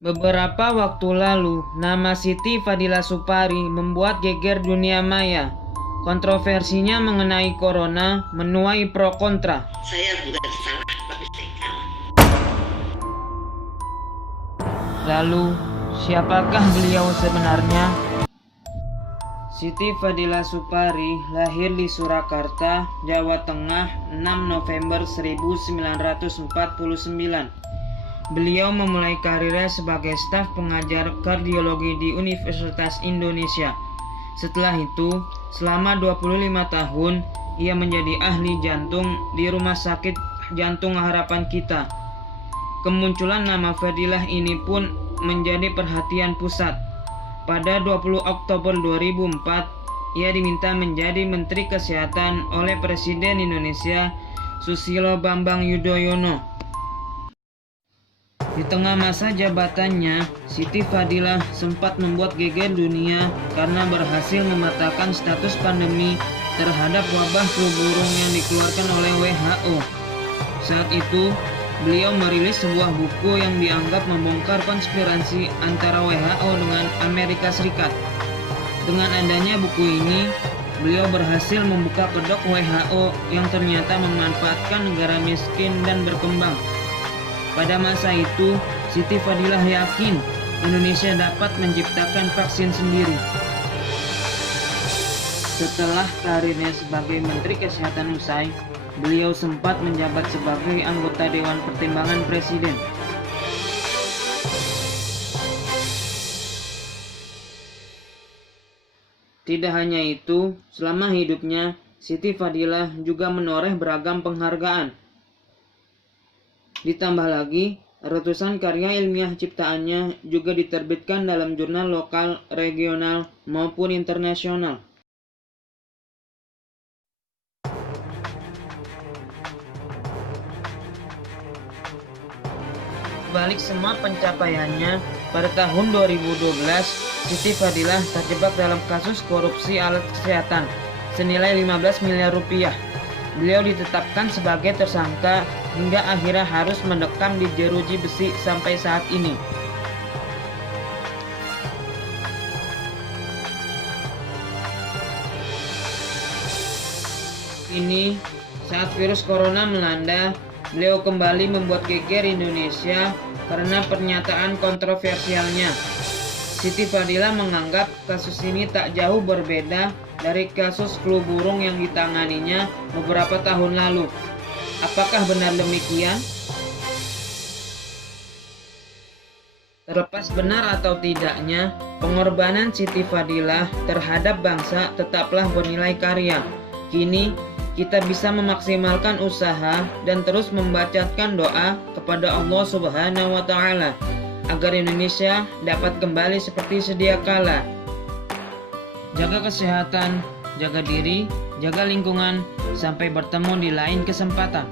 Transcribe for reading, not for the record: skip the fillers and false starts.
Beberapa waktu lalu, nama Siti Fadila Supari membuat geger dunia maya. Kontroversinya mengenai corona menuai pro kontra. Saya bukan salah, tapi saya kalah. Lalu, siapakah beliau sebenarnya? Siti Fadila Supari lahir di Surakarta, Jawa Tengah, 6 November 1949. Beliau memulai karirnya sebagai staf pengajar kardiologi di Universitas Indonesia. Setelah itu, selama 25 tahun, ia menjadi ahli jantung di Rumah Sakit Jantung Harapan Kita. Kemunculan nama Fadilah ini pun menjadi perhatian pusat. Pada 20 Oktober 2004, ia diminta menjadi Menteri Kesehatan oleh Presiden Indonesia Susilo Bambang Yudhoyono. Di tengah masa jabatannya, Siti Fadilah sempat membuat geger dunia karena berhasil memetakan status pandemi terhadap wabah flu burung yang dikeluarkan oleh WHO. Saat itu, beliau merilis sebuah buku yang dianggap membongkar konspirasi antara WHO dengan Amerika Serikat. Dengan adanya buku ini, beliau berhasil membuka kedok WHO yang ternyata memanfaatkan negara miskin dan berkembang. Pada masa itu, Siti Fadilah yakin Indonesia dapat menciptakan vaksin sendiri. Setelah karirnya sebagai Menteri Kesehatan usai, beliau sempat menjabat sebagai anggota Dewan Pertimbangan Presiden. Tidak hanya itu, selama hidupnya, Siti Fadilah juga menoreh beragam penghargaan. Ditambah lagi, ratusan karya ilmiah ciptaannya juga diterbitkan dalam jurnal lokal, regional, maupun internasional. Balik semua pencapaiannya, pada tahun 2012, Siti Fadilah terjebak dalam kasus korupsi alat kesehatan senilai 15 miliar rupiah. Beliau ditetapkan sebagai tersangka hingga akhirnya harus mendekam di jeruji besi sampai saat ini. Ini, saat virus corona melanda, beliau kembali membuat geger Indonesia karena pernyataan kontroversialnya. Siti Fadilah menganggap kasus ini tak jauh berbeda dari kasus flu burung yang ditanganinya beberapa tahun lalu. Apakah benar demikian? Terlepas benar atau tidaknya, pengorbanan Siti Fadilah terhadap bangsa tetaplah bernilai karya. Kini, kita bisa memaksimalkan usaha dan terus membacakan doa kepada Allah Subhanahu wa Ta'ala agar Indonesia dapat kembali seperti sedia kala. Jaga kesehatan, jaga diri, jaga lingkungan. Sampai bertemu di lain kesempatan.